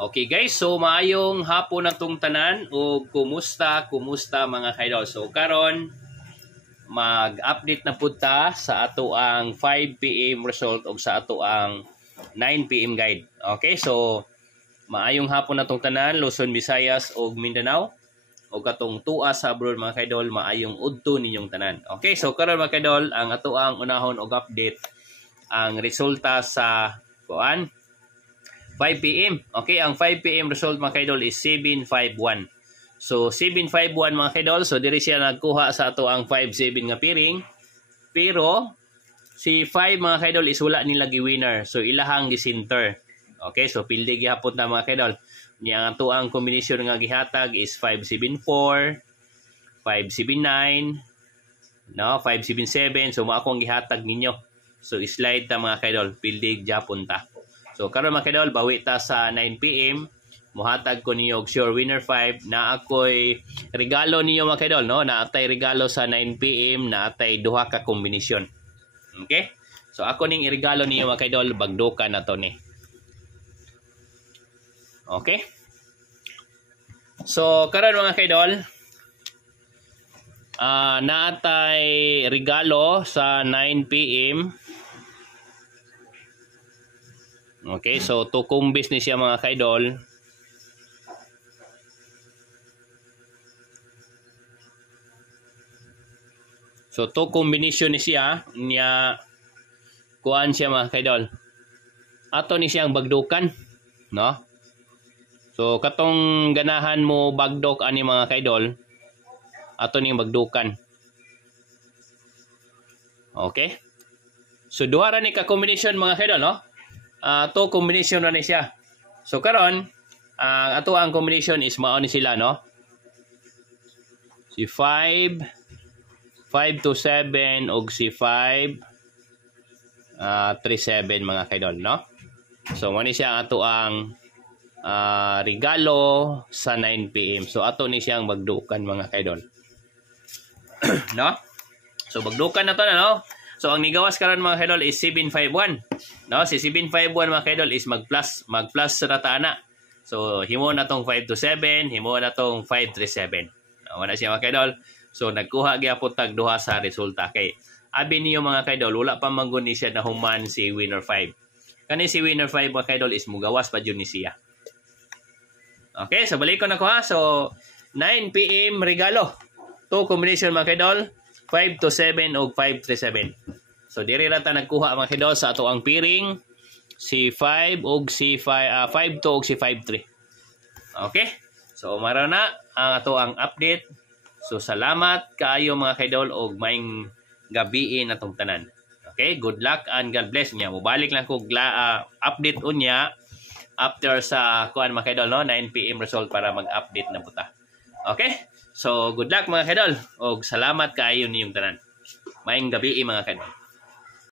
Okay guys, so maayong hapon na tong tanan o kumusta mga kaidol. So karon mag-update na pud ta sa ato ang 5 PM result o sa ato ang 9 PM guide. Okay, so maayong hapon na tong tanan, Luzon, Visayas ug Mindanao. O katong tua sa abroad mga kaidol, maayong udto ninyong tanan. Okay, so karon mga kaidol, ang ato ang unahon og update ang resulta sa 5 PM. Okay, ang 5 PM result mga kaidol is 751. So 751 mga kaidol, so diri siya nagkuha sa ato ang 57 nga piring. Pero si 5 mga kaidol is wala nila gi-winner. So ilahang gi-center. Okay, so pildi gihapon na mga kaidol. Niya ang ato ang kombinasyon nga gihatag is 574, 579, no, 577. So mao akong gihatag ninyo. So slide ta mga kaidol, pildi gihapon ta. So karon mga kaidol, bawi ta sa 9 PM. Muhatag ko ninyo og sure winner 5 na ako'y regalo ninyo mga kaidol, no? Naatay regalo sa 9 PM, naatay duha ka kombinasyon. Okay? So ako ning iregalo ninyo mga kaidol, bagduka na to ni. Okay? So karon mga kaidol, naatay regalo sa 9 PM. Okay, so tukong business siya mga kaidol. So to combination ni siya niya kuan siya mga kaidol. Ato ni siyang bagdukan, no? So katong ganahan mo bagdok ani mga kaidol, ato ni bagdukan. Okay? So duha ra ni ka combination mga kaidol, no? To combination na ni siya. So karon ato ang combination is mao ni sila, no? Si 5 to 7 og si 5 3 7 mga kaidol, no? So mao ni siya ato ang regalo sa 9 PM. So ato ni siyang bagdukan mga kaidol. No? So bagdukan na to na, no? So ang nigawas karon mga kaidol is 751. No, si 751 mga kaidol is mag-plus sa tana. So himo na tong 5 to 7, himo na tong 537. No, wala siya mga kaidol. So nagkuha gyapon tag duha sa resulta kay abi niyo mga kaidol, wala pa manggon ni siya na human si winner 5. Kani si winner 5 mga kaidol is mugawas pa jud ni siya. Okay, so balik ko na ko ha. So 9 PM regalo. To combination mga kaidol, 5 to 7 o 537. So diri ra ta nagkuha mga kaidol sa ato ang piring si 5 og si 5 to og si 53. Okay? So maro na ang ato ang update. So salamat kaayo mga kaidol og maayong gabi atong tanan. Okay? Good luck and God bless niya. Mubalik lang ko update unya after sa kuan mga kaidol, no, 9 PM result para mag-update na puta. Okay? So good luck mga kaidol og salamat kaayo niyong tanan. Maayong gabi mga kaidol.